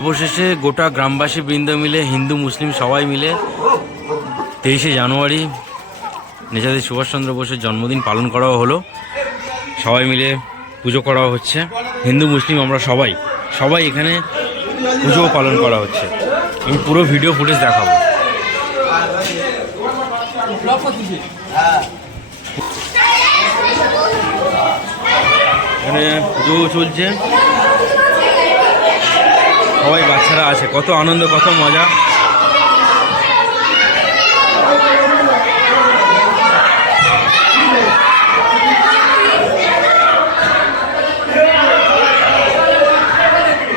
অবশেষে গোটা গ্রামবাসী বৃন্দ মিলে, হিন্দু মুসলিম সবাই মিলে 23শে জানুয়ারি নেতাজি সুভাষচন্দ্র বোসের জন্মদিন পালন করা হলো। সবাই মিলে পুজো করা হচ্ছে, হিন্দু মুসলিম আমরা সবাই এখানে পুজো পালন করা হচ্ছে। আমি পুরো ভিডিও ফুটেজ দেখাবো। এখানে পুজো চলছে, সবাই বাচ্চারা আছে, কত আনন্দ, কত মজা।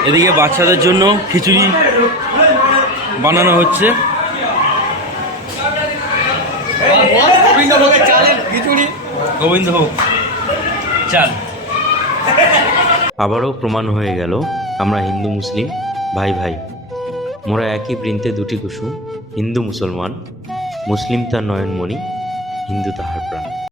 এদিকে বাচ্চাদের জন্য খিচুড়ি বানানো হচ্ছে। গোবিন্দভোগ চাল। আবারও প্রমাণ হয়ে গেল আমরা হিন্দু মুসলিম ভাই ভাই, মোরা একই বৃন্তে দুটি কুসুম। হিন্দু মুসলমান, মুসলিম তার নয়নমণি, হিন্দু তাহার প্রাণ।